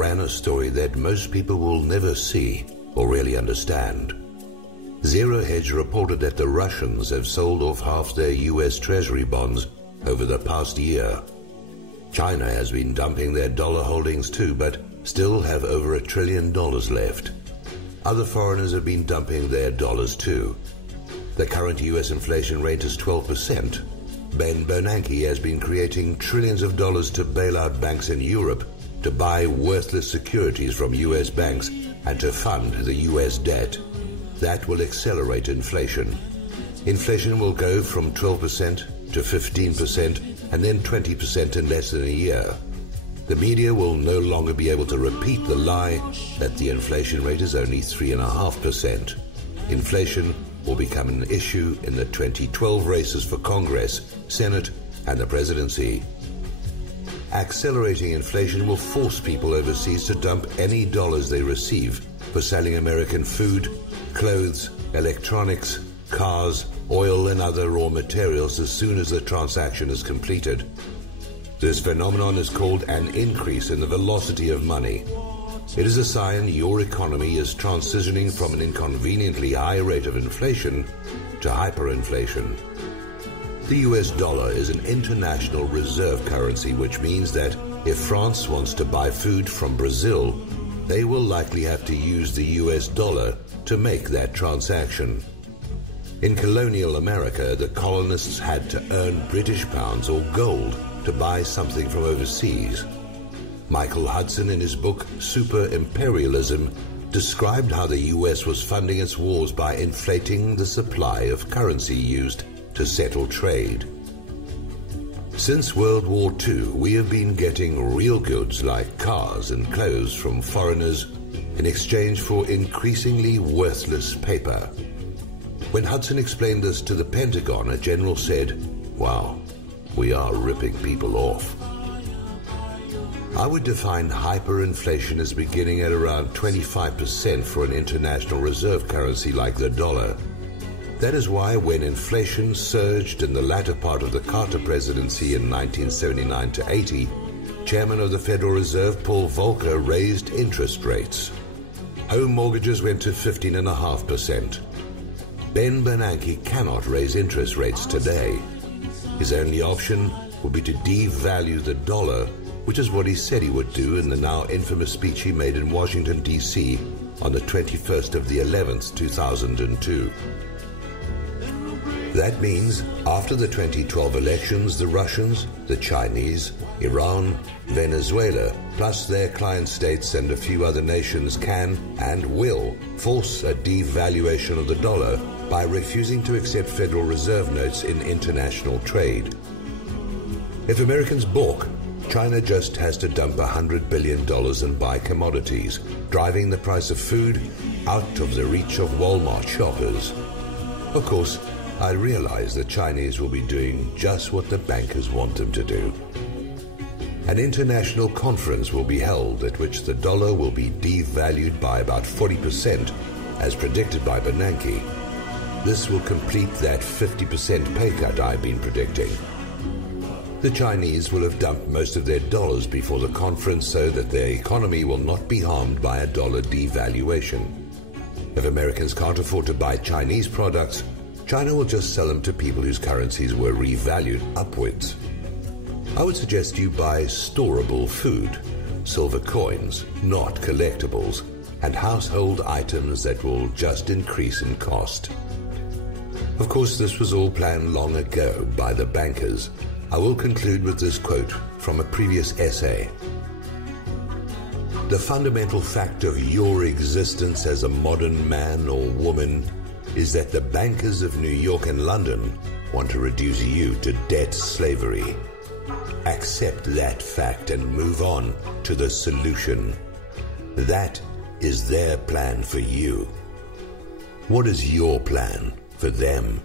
ran a story that most people will never see or really understand. Zero Hedge reported that the Russians have sold off half their US Treasury bonds over the past year. China has been dumping their dollar holdings too, but still have over $1 trillion left. Other foreigners have been dumping their dollars too. The current US inflation rate is 12%. Ben Bernanke has been creating trillions of dollars to bail out banks in Europe, to buy worthless securities from US banks, and to fund the US debt. That will accelerate inflation. Inflation will go from 12% to 15% and then 20% in less than a year. The media will no longer be able to repeat the lie that the inflation rate is only 3.5%. Inflation will become an issue in the 2012 races for Congress, Senate, and the presidency. Accelerating inflation will force people overseas to dump any dollars they receive for selling American food, clothes, electronics, cars, oil, and other raw materials as soon as the transaction is completed. This phenomenon is called an increase in the velocity of money. It is a sign your economy is transitioning from an inconveniently high rate of inflation to hyperinflation. The US dollar is an international reserve currency, which means that if France wants to buy food from Brazil, they will likely have to use the US dollar to make that transaction. In colonial America, the colonists had to earn British pounds or gold to buy something from overseas. Michael Hudson, in his book Super Imperialism, described how the US was funding its wars by inflating the supply of currency used to settle trade. Since World War II, we have been getting real goods like cars and clothes from foreigners in exchange for increasingly worthless paper. When Hudson explained this to the Pentagon, a general said, "Wow, we are ripping people off." I would define hyperinflation as beginning at around 25% for an international reserve currency like the dollar. That is why when inflation surged in the latter part of the Carter presidency in 1979 to 80, Chairman of the Federal Reserve Paul Volcker raised interest rates. Home mortgages went to 15.5%. Ben Bernanke cannot raise interest rates today. His only option would be to devalue the dollar, which is what he said he would do in the now infamous speech he made in Washington, D.C. on the 21st of the 11th, 2002. That means after the 2012 elections, the Russians, the Chinese, Iran, Venezuela, plus their client states and a few other nations can and will force a devaluation of the dollar by refusing to accept Federal Reserve notes in international trade. If Americans balk, China just has to dump $100 billion and buy commodities, driving the price of food out of the reach of Walmart shoppers. Of course, I realize the Chinese will be doing just what the bankers want them to do. An international conference will be held at which the dollar will be devalued by about 40%, as predicted by Bernanke. This will complete that 50% pay cut I've been predicting. The Chinese will have dumped most of their dollars before the conference so that their economy will not be harmed by a dollar devaluation. If Americans can't afford to buy Chinese products, China will just sell them to people whose currencies were revalued upwards. I would suggest you buy storable food, silver coins, not collectibles, and household items that will just increase in cost. Of course, this was all planned long ago by the bankers. I will conclude with this quote from a previous essay. The fundamental fact of your existence as a modern man or woman is that the bankers of New York and London want to reduce you to debt slavery. Accept that fact and move on to the solution. That is their plan for you. What is your plan for them?